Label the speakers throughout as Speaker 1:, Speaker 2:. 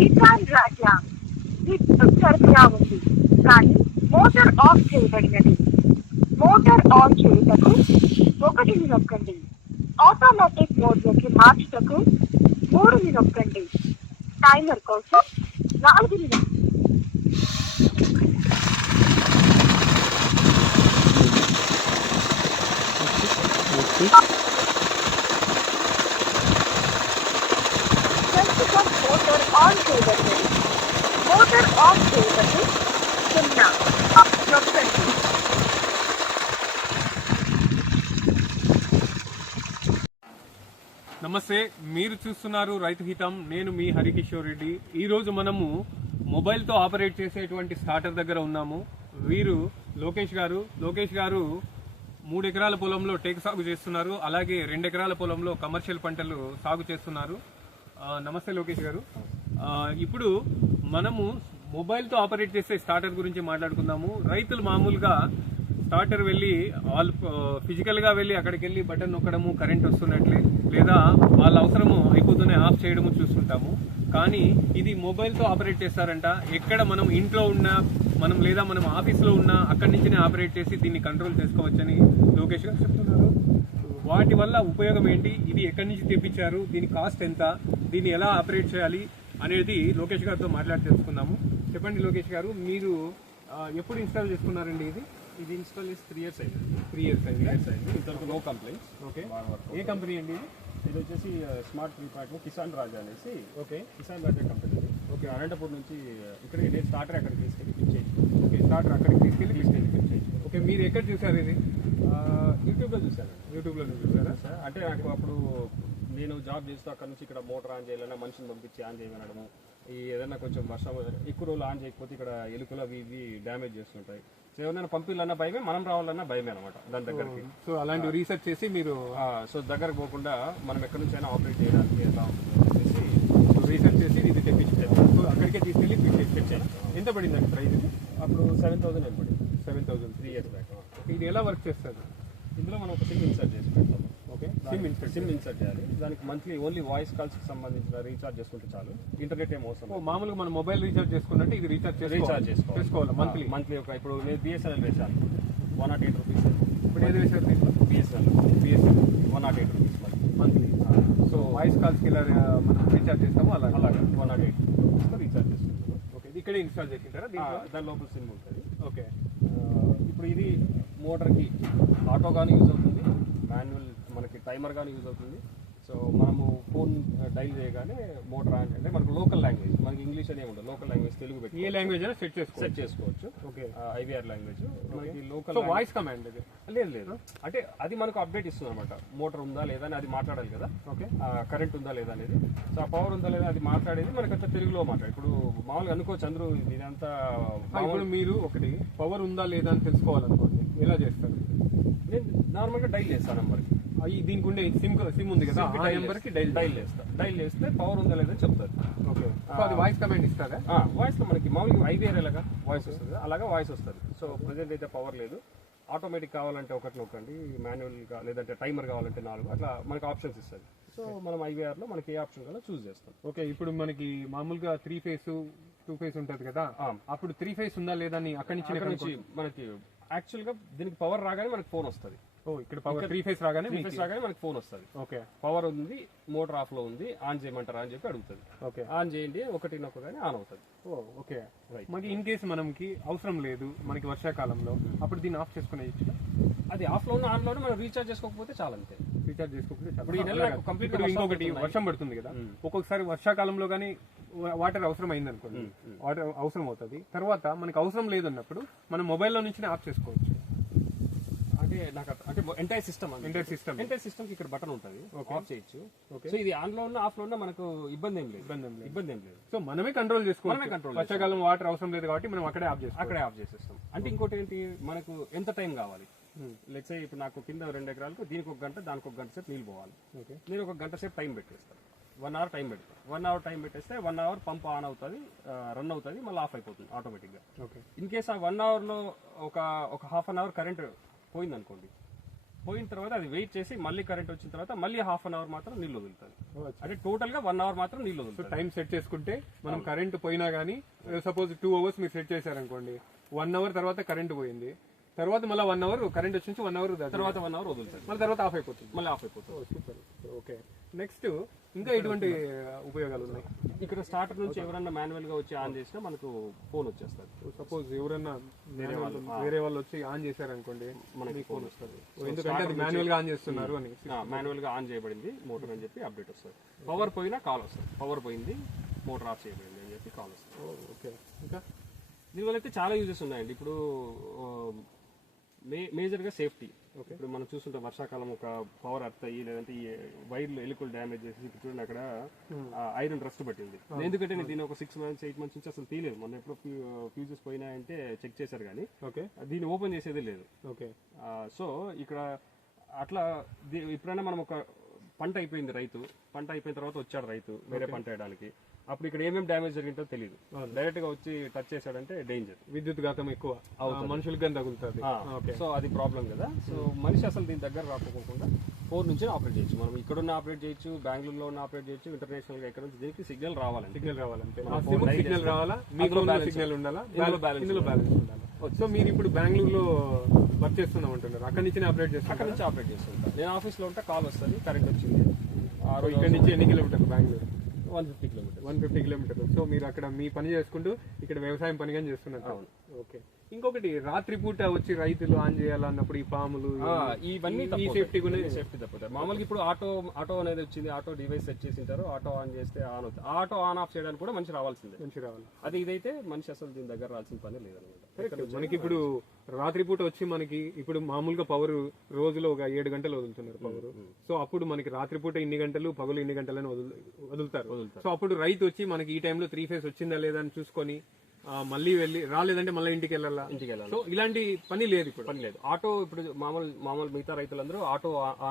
Speaker 1: కిసాన్ రాజా విద్యుత్ సరఫరా ఉంది కానీ మోటార్ ఆఫ్ చేయబడినది మోటార్ ఆన్ చేయుటకు ఒకటిని నొక్కండి ఆటోమేటిక్ మోడ్లోకి మార్చుటకు మూడుని నొక్కండి టైమర్ కోసం నాలుగుని నొక్కండి ప్రస్తుతం మోటార్ ఆన్ చేయబడింది మోటార్ ఆఫ్ చేయబడి సున్నా. నొక్కండి
Speaker 2: నమస్తే మీరు చూస్తున్నారు రైతు హితం. నేను మీ హరికిషోర్ రెడ్డి. ఈరోజు మనము మొబైల్తో ఆపరేట్ చేసేటువంటి స్టార్టర్ దగ్గర ఉన్నాము. వీరు లోకేష్ గారు. లోకేష్ గారు మూడు ఎకరాల పొలంలో టేకు సాగు చేస్తున్నారు. అలాగే రెండు ఎకరాల పొలంలో కమర్షియల్ పంటలు సాగు చేస్తున్నారు. నమస్తే లోకేష్ గారు. ఇప్పుడు మనము మొబైల్తో ఆపరేట్ చేసే స్టార్టర్ గురించి మాట్లాడుకుందాము. రైతులు మామూలుగా స్టార్టర్ వెళ్ళి వాళ్ళు ఫిజికల్గా వెళ్ళి అక్కడికి వెళ్ళి బటన్ నొక్కడము కరెంట్ వస్తున్నట్లే లేదా వాళ్ళ అవసరము అయిపోతూనే ఆఫ్ చేయడము చూస్తుంటాము. కానీ ఇది మొబైల్తో ఆపరేట్ చేస్తారంట. ఎక్కడ మనం ఇంట్లో ఉన్నా మనం లేదా మనం ఆఫీస్లో ఉన్నా అక్కడి నుంచినే ఆపరేట్ చేసి దీన్ని కంట్రోల్ చేసుకోవచ్చని లోకేష్ గారు చెప్తున్నారు. వాటి వల్ల ఉపయోగం ఏంటి? ఇది ఎక్కడి నుంచి తెప్పించారు? దీని కాస్ట్ ఎంత? దీన్ని ఎలా ఆపరేట్ చేయాలి? అనేది లోకేష్ గారితో మాట్లాడి తెలుసుకుందాము. చెప్పండి లోకేష్ గారు మీరు ఎప్పుడు ఇన్స్టాల్ చేసుకున్నారండి ఇది?
Speaker 3: ఇది ఇన్స్టాల్ చేసి త్రీ ఇయర్స్ అయింది.
Speaker 2: త్రీ ఇయర్స్ అయింది.
Speaker 3: ఇయర్స్ అయింది. ఇంతవరకు నో కంప్లైంట్స్
Speaker 2: ఓకే ఏ కంపెనీ అండి ఇది?
Speaker 3: ఇది వచ్చేసి smart free pack Kisan Raja అనేసి
Speaker 2: okay
Speaker 3: Kisan Raja company okay Anantapur నుంచి ఇక్కడికి నేను స్టార్టర్ అక్కడికి తీసుకెళ్ళి పిక్ చేయించుకున్నాను
Speaker 2: ఓకే స్టార్టర్ అక్కడికి తీసుకెళ్ళి తీసుకెళ్ళి ఓకే మీరు ఎక్కడ చూసారు ఇది?
Speaker 3: యూట్యూబ్లో చూశాను
Speaker 2: యూట్యూబ్లో చూసారా?
Speaker 3: సార్ అంటే నాకు అప్పుడు నేను జాబ్ చేస్తూ అక్కడ నుంచి ఇక్కడ మోటార్ ఆన్ చేయాలన్నా మనిషిని పంపించి ఆన్ చేయమనడము. ఈ ఏదైనా కొంచెం వర్షం ఎక్కువ రోజులు ఆన్ చేయకపోతే ఇక్కడ ఎలుకలు అవి ఇవి డ్యామేజ్ చేస్తుంటాయి. సో ఎవరైనా పంపిల్లన్నా భయమే మనం రావాలన్నా భయమే అనమాట దాని దగ్గరికి.
Speaker 2: సో అలాంటి రీసెర్చ్ చేసి మీరు
Speaker 3: సో దగ్గరకు పోకుండా మనం ఎక్కడి నుంచి అయినా ఆపరేట్ చేయడానికి ఎలా ఉంటుందో
Speaker 2: రీసెర్చ్ చేసి ఇది తెప్పించారు సో అక్కడికే తీసుకెళ్ళి చేసి ఎంత పడిందండి ప్రైస్ ఇది?
Speaker 3: అప్పుడు సెవెన్ థౌసండ్ అయిపోయింది
Speaker 2: seven thousand.
Speaker 3: Three years back.
Speaker 2: ఇది ఎలా వర్క్ చేస్తుంది
Speaker 3: ఇందులో మనం ఒక సిమ్ ఇన్సర్ట్ చేసి పెడతాం.
Speaker 2: సిమ్ ఇన్స్టెంట్
Speaker 3: సిమ్ ఇన్సర్ట్ చేయాలి. దానికి మంత్లీ ఓన్లీ వాయిస్ కాల్స్కి సంబంధించిన రీఛార్జ్ చేసుకుంటే చాలు. ఇంటర్నెట్ ఏం అవసరం
Speaker 2: మామూలుగా మన మొబైల్ రీఛార్జ్ చేసుకున్నట్టు ఇది రీఛార్జ్
Speaker 3: రీఛార్జ్ చేసుకోవాలి.
Speaker 2: చేసుకోవాలి. మంత్లీ
Speaker 3: మంత్లీ ఒక ఇప్పుడు నేను బిఎస్ఎన్ఎల్ వేసాను వన్ నాట్ ఎయిట్ రూపీస్
Speaker 2: ఇప్పుడు ఏది వేసారు దీంట్లో
Speaker 3: BSNL
Speaker 2: BSN
Speaker 3: one not eight rupees
Speaker 2: monthly so voice కాల్స్కి ఇలా మనం రీఛార్జ్ చేస్తాము అలాగే.
Speaker 3: అలాగే. వన్ నాట్ ఎయిట్ రూపీస్లో రీఛార్జ్ చేస్తున్నాను
Speaker 2: ఓకే ఇది ఇక్కడే ఇన్స్టాల్ చేసింటారా దీంట్లో?
Speaker 3: దాని లోపల సిమ్ ఉంటుంది.
Speaker 2: ఓకే.
Speaker 3: ఆ, ఇప్పుడు ఇది మోటార్కి ఆటో కానీ యూజ్ అవుతుంది. మనకి టైమర్ కానీ యూజ్ అవుతుంది. సో మనము ఫోన్ డైల్ చేయగానే మోటార్ ఆన్ అంటే మనకు లోకల్ లాంగ్వేజ్ మనకి ఇంగ్లీష్ అనే ఉండదు. లోకల్ లాంగ్వేజ్ తెలుగు
Speaker 2: ఏ
Speaker 3: పెట్టి
Speaker 2: లాంగ్వేజ్ అయినా సెట్ చేసుకోవచ్చు.
Speaker 3: సెట్ చేసుకోవచ్చు.
Speaker 2: ఓకే.
Speaker 3: IVR language. మనకి లోకల్
Speaker 2: వాయిస్ కమాండ్ ఇది.
Speaker 3: లేదు లేదు. అంటే అది మనకు అప్డేట్ ఇస్తుంది అనమాట మోటార్ ఉందా లేదా అని అది మాట్లాడాలి కదా.
Speaker 2: ఓకే.
Speaker 3: కరెంట్ ఉందా లేదా అనేది. సో ఆ పవర్ ఉందా లేదా అది మాట్లాడేది మనకి అంతా తెలుగులో మాట్లాడు ఇప్పుడు మామూలుగా అనుకోవచ్చు అందరూ ఇదంతా
Speaker 2: ఇప్పుడు మీరు ఒకటి పవర్ ఉందా లేదా అని తెలుసుకోవాలనుకోండి ఎలా చేస్తారు?
Speaker 3: నేను నార్మల్గా డైల్ చేస్తాను నెంబర్కి.
Speaker 2: దీనికి ఉండే సిమ్ సిమ్ ఉంది కదా ఆ నెంబర్కి డైల్
Speaker 3: డైల్ చేస్తా. డైల్ చేస్తే పవర్ ఉందా లేదా చెప్తారు.
Speaker 2: ఓకే. సో అది వాయిస్ కమాండ్ ఇస్తారా?
Speaker 3: వాయిస్లో మనకి మామూలుగా ఐవీఆర్ ఎలాగా వాయిస్ వస్తుంది. అలాగా వాయిస్ వస్తుంది. సో ప్రజెంట్ అయితే పవర్ లేదు. ఆటోమేటిక్ కావాలంటే ఒకటి నొక్కండి. మాన్యువల్గా లేదంటే టైమర్ కావాలంటే నాలుగు. అట్లా మనకి ఆప్షన్స్ ఇస్తుంది సో మనం ఐవీఆర్లో మనకి ఏ ఆప్షన్ కావాలో చూస్ చేస్తాం.
Speaker 2: ఓకే ఇప్పుడు మనకి మామూలుగా త్రీ ఫేస్ టూ ఫేస్ ఉంటది కదా. అప్పుడు త్రీ ఫేస్ ఉందా లేదా అని అక్కడి నుంచి
Speaker 3: అక్కడ నుంచి మనకి యాక్చువల్గా దీనికి పవర్ రాగానే మనకి ఫోన్ వస్తుంది.
Speaker 2: ఓ ఇక్కడ పవర్ త్రీ ఫేస్ రాగానే మీకు
Speaker 3: ఫేస్ రాగానే మనకి ఫోన్ వస్తుంది.
Speaker 2: ఓకే.
Speaker 3: పవర్ ఉంది మోటార్ ఆఫ్లో ఉంది ఆన్ చేయమంటారా అని చెప్పి అడుగుతుంది.
Speaker 2: ఓకే.
Speaker 3: ఆన్ చేయండి ఒకటి నొక్కగానే ఆన్ అవుతుంది.
Speaker 2: ఓ ఓకే. మనకి ఇన్ కేసు మనకి అవసరం లేదు మనకి వర్షాకాలంలో అప్పుడు దీన్ని ఆఫ్ చేసుకునేయచ్చు
Speaker 3: అది ఆఫ్లో ఉన్న ఆన్లో మనం రీఛార్జ్ చేసుకోకపోతే చాలా అంతే.
Speaker 2: రీఛార్జ్ చేసుకోకపోతే.
Speaker 3: ఇప్పుడు ఈ నెల
Speaker 2: ఇంకొకటి. వర్షం పడుతుంది కదా. ఒక్కొక్కసారి వర్షాకాలంలో కానీ వాటర్ అవసరం అయింది అనుకోండి వాటర్ అవసరం అవుతుంది తర్వాత మనకి అవసరం లేదన్నప్పుడు మనం మొబైల్లో నుంచి ఆఫ్ చేసుకోవచ్చు.
Speaker 3: నాకు అంటే entire system
Speaker 2: entire system
Speaker 3: entire సిస్టమ్కి ఇక్కడ బటన్ ఉంటుంది. ఆఫ్ చేయొచ్చు. సో ఇది ఆన్లో ఉన్న ఆఫ్లో ఉన్న మనకు ఇబ్బంది ఏం లేదు.
Speaker 2: ఇబ్బంది ఏం లేదు.
Speaker 3: ఇబ్బంది ఏం లేదు.
Speaker 2: సో మనమే కంట్రోల్ చేసుకోవాలి
Speaker 3: control
Speaker 2: వర్షాకాలం వాటర్ అవసరం లేదు కాబట్టి మనం అక్కడే ఆఫ్ చేసుకోవాలి
Speaker 3: అక్కడే ఆఫ్ చేసేస్తాం. అంటే ఇంకోటి ఏంటి? మనకు ఎంత టైం కావాలి? లెట్స్ ఇప్పుడు నాకు కింద రెండు ఎకరాలకు దీనికి ఒక గంట దానికి ఒక గంట సేపు నీళ్ళు పోవాలి.
Speaker 2: ఓకే
Speaker 3: నేను ఒక గంట సేపు టైం పెట్టేస్తాను వన్ అవర్ టైం పెడతాను వన్ అవర్ టైం పెట్టేస్తే వన్ అవర్ పంప్ ఆన్ అవుతుంది రన్ అవుతుంది మళ్ళీ ఆఫ్ అయిపోతుంది ఆటోమేటిక్గా.
Speaker 2: ఓకే
Speaker 3: ఇన్ కేస్ ఆ వన్ అవర్లో ఒక ఒక హాఫ్ అన్ అవర్ కరెంట్ పోయింది అనుకోండి పోయిన తర్వాత అది వెయిట్ చేసి మళ్ళీ కరెంట్ వచ్చిన తర్వాత మళ్ళీ హాఫ్ అన్ అవర్ మాత్రం నీళ్ళు వదులుతుంది అంటే టోటల్గా వన్ అవర్ మాత్రం నీళ్ళు వదులుతుంది
Speaker 2: టైం సెట్ చేసుకుంటే మనం కరెంట్ పోయినా గానీ సపోజ్ టూ అవర్స్ మీరు సెట్ చేశారనుకోండి వన్ అవర్ తర్వాత కరెంట్ పోయింది. తర్వాత మళ్ళీ వన్ అవర్ కరెంట్ వచ్చి వన్ అవర్
Speaker 3: తర్వాత వన్ అవర్ వదులుతుంది
Speaker 2: మళ్ళీ తర్వాత ఆఫ్ అయిపోతుంది.
Speaker 3: మళ్ళీ ఆఫ్ అయిపోతుంది.
Speaker 2: సూపర్ ఓకే నెక్స్ట్ ఇంకా ఎటువంటి ఉపయోగాలు ఉన్నాయి?
Speaker 3: ఇక్కడ స్టార్టర్ నుంచి ఎవరన్నా మాన్యువల్గా వచ్చి ఆన్ చేసినా మనకు ఫోన్ వచ్చేస్తుంది.
Speaker 2: సపోజ్ ఎవరన్నా వేరే వాళ్ళు వేరే వాళ్ళు వచ్చి ఆన్ చేశారనుకోండి
Speaker 3: మనకి ఫోన్ వస్తుంది.
Speaker 2: ఎందుకంటే అది మాన్యువల్గా ఆన్ చేస్తున్నారు అని.
Speaker 3: మాన్యువల్గా ఆన్ చేయబడింది మోటార్ అని చెప్పి అప్డేట్ వస్తుంది. పవర్ పోయినా కాల్ వస్తుంది. పవర్ పోయింది మోటార్ ఆఫ్ చేయబడింది అని చెప్పి కాల్ వస్తుంది.
Speaker 2: ఓకే ఇంకా?
Speaker 3: దీనివల్ల అయితే చాలా యూజెస్ ఉన్నాయండి. ఇప్పుడు మేజర్గా సేఫ్టీ. ఇప్పుడు మనం చూస్తుంటాం వర్షాకాలం ఒక పవర్ అర్త్ అయ్యి లేదంటే ఈ వైర్లు ఎలుకలు డ్యామేజ్ చేసి ఇప్పుడు చూడండి అక్కడ ఐరన్ రస్ట్ పట్టింది. ఎందుకంటే నేను దీన్ని ఒక సిక్స్ మంత్స్ ఎయిట్ మంత్స్ నుంచి అసలు తీయలేదు. మొన్న ఎప్పుడో ఫ్యూజెస్ పోయినాయంటే చెక్ చేశారు కానీ
Speaker 2: ఓకే.
Speaker 3: దీన్ని ఓపెన్ చేసేదే లేదు.
Speaker 2: ఓకే.
Speaker 3: సో ఇక్కడ అట్లా ఎప్పుడైనా మనం ఒక పంట అయిపోయింది రైతు పంట అయిపోయిన తర్వాత వచ్చాడు రైతు వేరే పంట వేయడానికి. అప్పుడు ఇక్కడ ఏమేమి డ్యామేజ్ జరిగిందో తెలియదు డైరెక్ట్గా వచ్చి టచ్ చేశాడంటే డేంజర్
Speaker 2: విద్యుత్ ఘాతం ఎక్కువ. మనుషులకి కానీ తగులుతుంది. ఓకే.
Speaker 3: సో అది ప్రాబ్లం కదా. సో మనిషి అసలు దీని దగ్గర రాకపోకుండా ఫోన్ నుంచి ఆపరేట్ చేయొచ్చు. మనం ఇక్కడ ఉన్న ఆపరేట్ చేయొచ్చు బెంగళూరులో ఉన్న ఆపరేట్ చేయొచ్చు ఇంటర్నేషనల్గా ఇక్కడ నుంచి దీనికి సిగ్నల్ రావాలండి
Speaker 2: సిగ్నల్ రావాలంటే. సిగ్నల్. రావాలా? మీకు సిగ్నల్ ఉండాలా?
Speaker 3: ఇందులో
Speaker 2: బ్యాలెన్స్ ఉండాలి. సో మీరు ఇప్పుడు బెంగళూరులో వర్క్ చేస్తున్నాం అంటున్నారు. అక్కడి నుంచి ఆపరేట్ చేస్తారు
Speaker 3: అక్కడ నుంచి ఆపరేట్ చేస్తుంటా నేను ఆఫీస్లో ఉంటే కాల్ వస్తుంది కరెంట్ వచ్చింది.
Speaker 2: ఇక్కడ నుంచి ఎన్ని కిలోమీటర్లు Bengaluru?
Speaker 3: One fifty kilometres
Speaker 2: one fifty కిలోమీటర్లు సో మీరు అక్కడ మీ పని చేసుకుంటూ ఇక్కడ వ్యవసాయం పని కానీ చేస్తున్నారు ఓకే ఇంకొకటి రాత్రి పూట వచ్చి రైతులు ఆన్ చేయాలన్నప్పుడు ఈ పాములు
Speaker 3: ఇవన్నీ
Speaker 2: సేఫ్టీ
Speaker 3: సేఫ్టీ తప్పుతాయి మామూలుగా ఇప్పుడు ఆటో ఆటో అనేది వచ్చింది ఆటో డివైస్ సెట్ చేసి ఉంటారు ఆటో ఆన్ చేస్తే ఆన్ అవుతుంది. ఆటో ఆన్ ఆఫ్ చేయడానికి కూడా మనిషి రావాల్సిందే.
Speaker 2: మంచి రావాలి.
Speaker 3: అది ఇదైతే మనిషి అసలు దీని దగ్గర రావాల్సిన పని లేదనమాట.
Speaker 2: మనకి ఇప్పుడు రాత్రి పూట వచ్చి మనకి ఇప్పుడు మామూలుగా పవర్ రోజులో ఒక ఏడు గంటలు వదులుతున్నారు పవర్. సో అప్పుడు మనకి రాత్రి పూట ఇన్ని గంటలు పగలు ఇన్ని గంటలని వదులు వదులుతారు. సో అప్పుడు రైతు వచ్చి మనకి ఈ టైంలో త్రీ ఫేస్ వచ్చిందా లేదా అని చూసుకొని మళ్ళీ వెళ్ళి రాలేదంటే మళ్ళీ ఇంటికి వెళ్ళాలా?
Speaker 3: ఇంటికి వెళ్ళాలి?
Speaker 2: సో ఇలాంటి పని లేదు ఇప్పుడు.
Speaker 3: పని లేదు. ఆటో ఇప్పుడు మామూలు మామూలు మిగతా రైతులందరూ ఆటో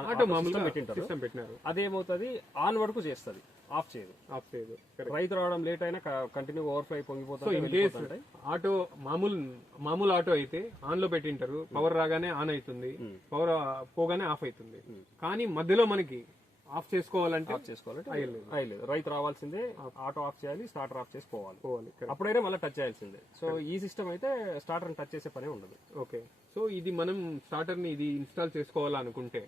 Speaker 2: ఆటో మామూలుగా
Speaker 3: పెట్టింటారు.
Speaker 2: సిస్టమ్ పెట్టినారు.
Speaker 3: అదేమవుతుంది? ఆన్ వరకు చేస్తుంది. ఆఫ్ చేయదు.
Speaker 2: ఆఫ్ చేయదు.
Speaker 3: రైతు రావడం లేట్ అయినా కంటిన్యూ ఓవర్ఫ్లో
Speaker 2: కేస్ ఆటో మామూలు మామూలు ఆటో అయితే ఆన్లో పెట్టింటారు పవర్ రాగానే ఆన్ అవుతుంది. పవర్ పోగానే ఆఫ్ అవుతుంది. కానీ మధ్యలో మనకి ఆఫ్ చేసుకోవాలంటే
Speaker 3: ఆఫ్ చేసుకోవాలంటే అయ్యలేదు. రైతు రావాల్సిందే ఆటో ఆఫ్ చేయాలి స్టార్టర్ ఆఫ్ చేసి పోవాలి. అప్పుడైనా మళ్ళీ టచ్ చేయాల్సిందే. సో ఈ సిస్టమ్ అయితే స్టార్టర్ టచ్ చేసే పనే ఉండదు.
Speaker 2: ఓకే. సో ఇది మనం స్టార్టర్ని ఇది ఇన్స్టాల్ చేసుకోవాలనుకుంటే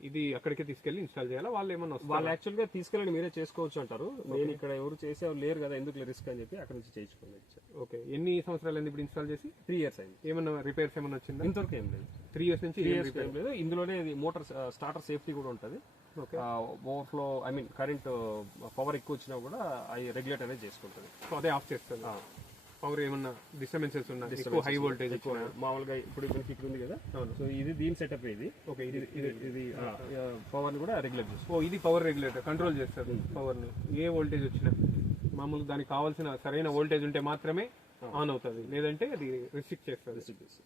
Speaker 2: ఇది అక్కడికి తీసుకెళ్ళి ఇన్స్టాల్ చేయాలా? వాళ్ళు ఏమన్నా
Speaker 3: వాళ్ళు యాక్చువల్గా తీసుకెళ్ళి మీరే చేసుకోవచ్చు అంటారు. నేను ఇక్కడ ఎవరు చేసేవారు లేరు కదా ఎందుకు రిస్క్ అని చెప్పి అక్కడ నుంచి చేయించుకోండి
Speaker 2: ఓకే. ఎన్ని సంవత్సరాలు అయింది ఇప్పుడు ఇన్స్టాల్ చేసి?
Speaker 3: త్రీ ఇయర్స్ అయింది.
Speaker 2: ఏమన్నా రిపేర్స్ ఏమన్నా వచ్చిందా?
Speaker 3: ఇంతవరకు ఏం లేదు.
Speaker 2: త్రీ ఇయర్స్ నుంచి
Speaker 3: త్రీ ఇయర్స్ ఏం లేదు. ఇందులోనే ఇది మోటార్ స్టార్టర్ సేఫ్టీ కూడా ఉంటుంది. Overflow I mean current power ఎక్కువ వచ్చినా కూడా అది రెగ్యులేట్ అనేది చేసుకుంటుంది.
Speaker 2: సో అదే ఆఫ్ చేస్తుంది. పవర్ ఏమన్నా డిస్టర్బెన్సెస్ ఉన్నా ఎక్కువ హై వోల్టేజ్
Speaker 3: ఎక్కువ మామూలుగా ఇప్పుడు మనకి ఇక్కడ ఉంది కదా. సో ఇది దీని సెటప్ ఇది.
Speaker 2: ఓకే ఇది
Speaker 3: ఇది ఇది పవర్ని కూడా రెగ్యులేట్ చేస్తుంది.
Speaker 2: ఓ ఇది పవర్ రెగ్యులేటర్ కంట్రోల్ చేస్తుంది పవర్ని. ఏ వోల్టేజ్ వచ్చినా. మామూలు దానికి కావాల్సిన సరైన వోల్టేజ్ ఉంటే మాత్రమే ఆన్ అవుతుంది. లేదంటే అది రిస్ట్రిక్ట్ చేస్తుంది. ఓకే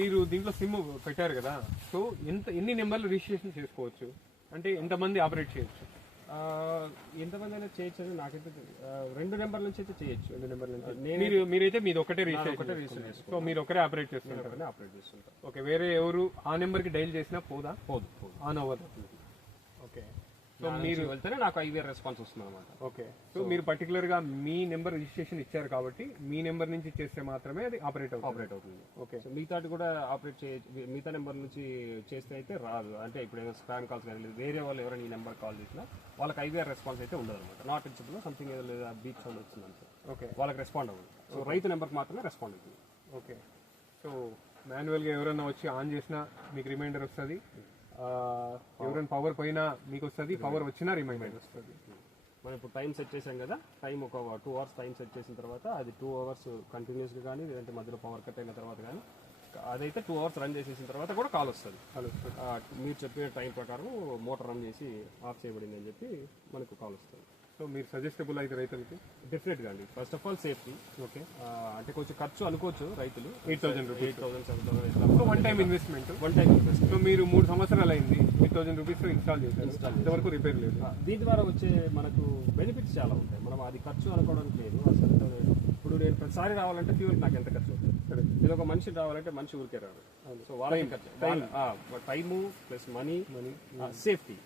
Speaker 2: మీరు దీంట్లో సిమ్ పెట్టారు కదా. సో ఎంత ఎన్ని నెంబర్లు రిజిస్ట్రేషన్ చేసుకోవచ్చు? అంటే ఎంతమంది ఆపరేట్ చేయొచ్చు?
Speaker 3: ఎంతమంది అయినా చేయొచ్చు అని నాకైతే రెండు నెంబర్ నుంచి అయితే చేయొచ్చు. రెండు నెంబర్ నుంచి.
Speaker 2: మీరు మీరైతే మీది ఒకటే
Speaker 3: ఒకటే
Speaker 2: రిజిస్ట్రేషన్
Speaker 3: రిజిస్టర్
Speaker 2: సో మీరు ఒకరే ఆపరేట్ చేస్తున్నారు
Speaker 3: ఆపరేట్ చేస్తుంటాను.
Speaker 2: ఓకే వేరే ఎవరు ఆ నెంబర్కి డైల్ చేసినా పోదా
Speaker 3: పోదు.
Speaker 2: ఆన్ అవ్వదు.
Speaker 3: సో మీరు వెళ్తేనే నాకు ఐవీఆర్ రెస్పాన్స్ వస్తుంది అనమాట
Speaker 2: ఓకే. సో మీరు పర్టికులర్గా మీ నెంబర్ రిజిస్ట్రేషన్ ఇచ్చారు కాబట్టి మీ నెంబర్ నుంచి చేస్తే మాత్రమే అది ఆపరేట్ అవుతుంది.
Speaker 3: ఆపరేట్ అవుతుంది.
Speaker 2: ఓకే.
Speaker 3: సో మిగతాటి కూడా ఆపరేట్ చే మిగతా నెంబర్ నుంచి చేస్తే అయితే రాదు. అంటే ఇప్పుడు ఏదో స్పామ్ కాల్స్ కానీ లేదు వేరే వాళ్ళు ఎవరైనా ఈ నెంబర్ కాల్ చేసినా వాళ్ళకి ఐవీఆర్ రెస్పాన్స్ అయితే ఉండదు అనమాట నాట్ ఇచ్చిబుల్ సంథింగ్ ఏదో లేదా బీచ్ సౌండ్ వచ్చింది అంతే.
Speaker 2: ఓకే.
Speaker 3: వాళ్ళకి రెస్పాండ్ అవ్వదు. సో రైతు నెంబర్కి మాత్రమే రెస్పాండ్ అవుతుంది.
Speaker 2: ఓకే. సో మాన్యువల్గా ఎవరైనా వచ్చి ఆన్ చేసినా మీకు రిమైండర్ వస్తుంది. ఎవరైనా పవర్ పోయినా మీకు వస్తుంది పవర్ వచ్చినా రిమైండర్ వస్తుంది.
Speaker 3: మనం ఇప్పుడు టైం సెట్ చేసాం కదా టైం ఒక టూ అవర్స్ టైం సెట్ చేసిన తర్వాత అది టూ అవర్స్ కంటిన్యూస్గా కానీ లేదంటే మధ్యలో పవర్ కట్ అయిన తర్వాత కానీ అదైతే టూ అవర్స్ రన్ చేసేసిన తర్వాత కూడా కాల్ వస్తుంది. మీరు చెప్పిన టైం ప్రకారం మోటార్ రన్ చేసి ఆఫ్ చేయబడింది అని చెప్పి మనకు కాల్ వస్తుంది.
Speaker 2: సో మీరు సజెస్టబుల్ అయితే రైతులకి?
Speaker 3: డెఫినెట్గా అండి. First of all safety
Speaker 2: okay
Speaker 3: అంటే కొంచెం ఖర్చు అనుకోవచ్చు రైతులు.
Speaker 2: Eight thousand rupees
Speaker 3: eight thousand seven thousand
Speaker 2: so one time investment
Speaker 3: one time invest
Speaker 2: so మీరు మూడు సంవత్సరాలు అయింది. ఎయిట్ థౌసండ్ రూపీస్ ఇన్స్టాల్ చేశారు. ఇంతవరకు రిపేర్ లేదు.
Speaker 3: దీని ద్వారా వచ్చే మనకు బెనిఫిట్స్ చాలా ఉంటాయి. మనం అది ఖర్చు అనుకోవడానికి లేదు. అసలు ఇప్పుడు ఇప్పుడు నేను ప్రతిసారి రావాలంటే ఫ్యూల్ నాకు ఎంత ఖర్చు అవుతుంది? నేను ఒక మనిషి రావాలంటే మనిషి ఊరికే రాడు సో వాళ్ళకి time plus money money safety.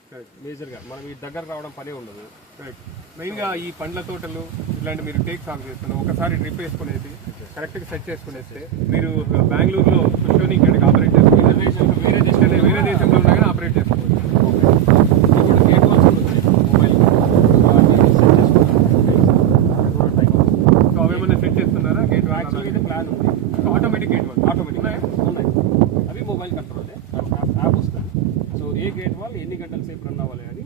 Speaker 3: మేజర్గా మనం ఈ దగ్గర రావడం పనే ఉండదు.
Speaker 2: రైట్ మెయిన్గా ఈ పండ్ల తోటలు ఇలాంటి మీరు టేక్ సాగు చేస్తున్నారు ఒకసారి డ్రిప్ వేసుకునేసి కరెక్ట్గా సెట్ చేసుకునేస్తే మీరు బెంగళూరులో కూర్చొని ఇక్కడికి ఆపరేట్ చేసుకోవాలి వేరే దేశం వేరే దేశంలో ఉన్నా కానీ ఆపరేట్ చేసుకోవచ్చు. సో అవేమన్నా సెట్ చేస్తున్నారా? గేట్
Speaker 3: యాక్చువల్గా అయితే ప్లాన్ ఉంది.
Speaker 2: ఆటోమేటిక్ గేట్ ఆటోమేటిక్
Speaker 3: ఉన్నాయి. మొబైల్ కంట్రోల్ యాప్ వస్తుంది సో ఏ గేట్ వాళ్ళు ఎన్ని గంటల సేపు రన్ అవ్వాలి అని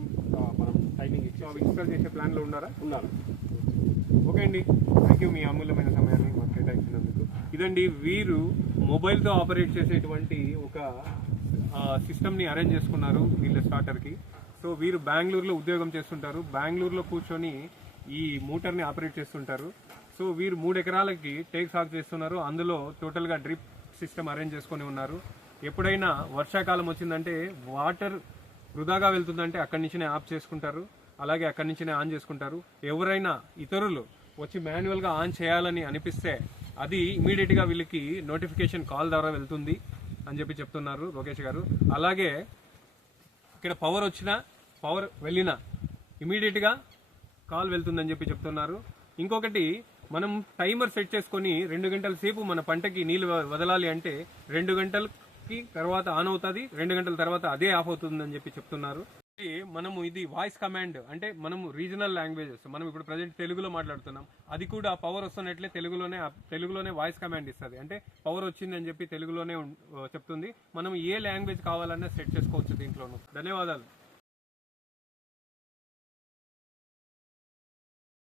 Speaker 3: మనం టైమింగ్ ఇచ్చి
Speaker 2: అవి ఇన్స్టాల్ చేసే ప్లాన్లో ఉన్నారా?
Speaker 3: ఉన్నారు.
Speaker 2: ఓకే అండి. థ్యాంక్ యూ మీ అమూల్యమైన సమయాన్ని మాకు కేటాయించినందుకు. ఇదండి వీరు మొబైల్తో ఆపరేట్ చేసేటువంటి ఒక సిస్టమ్ని అరేంజ్ చేసుకున్నారు వీళ్ళ స్టార్టర్కి సో వీరు బెంగళూరులో ఉద్యోగం చేస్తుంటారు. బెంగళూరులో కూర్చొని ఈ మూటర్ని ఆపరేట్ చేస్తుంటారు. సో వీరు మూడు ఎకరాలకి టేక్ సాగు చేస్తున్నారు. అందులో టోటల్గా డ్రిప్ సిస్టమ్ అరేంజ్ చేసుకొని ఉన్నారు. ఎప్పుడైనా వర్షాకాలం వచ్చిందంటే వాటర్ వృధాగా వెళ్తుందంటే అక్కడి నుంచినే ఆఫ్ చేసుకుంటారు. అలాగే అక్కడి నుంచినే ఆన్ చేసుకుంటారు. ఎవరైనా ఇతరులు వచ్చి మాన్యువల్గా ఆన్ చేయాలని అనిపిస్తే అది ఇమీడియట్గా వీళ్ళకి నోటిఫికేషన్ కాల్ ద్వారా వెళ్తుంది అని చెప్పి చెప్తున్నారు లోకేష్ గారు. అలాగే ఇక్కడ పవర్ వచ్చినా పవర్ వెళ్ళినా ఇమీడియట్గా కాల్ వెళ్తుందని చెప్పి చెప్తున్నారు. ఇంకొకటి మనం టైమర్ సెట్ చేసుకొని రెండు గంటల సేపు మన పంటకి నీళ్ళు వ- వదలాలి అంటే రెండు గంటలు కి తర్వాత ఆన్ అవుతుంది రెండు గంటల తర్వాత అదే ఆఫ్ అవుతుందని చెప్పి చెప్తున్నారు. ఇది మనము ఇది వాయిస్ కమాండ్ అంటే మనము రీజనల్ లాంగ్వేజెస్ మనం ఇప్పుడు ప్రజెంట్ తెలుగులో మాట్లాడుతున్నాం. అది కూడా పవర్ వస్తున్నట్లే తెలుగులోనే తెలుగులోనే వాయిస్ కమాండ్ ఇస్తుంది. అంటే పవర్ వచ్చిందని చెప్పి తెలుగులోనే చెప్తుంది. మనం ఏ లాంగ్వేజ్ కావాలన్నా సెట్ చేసుకోవచ్చు దీంట్లోనూ. ధన్యవాదాలు.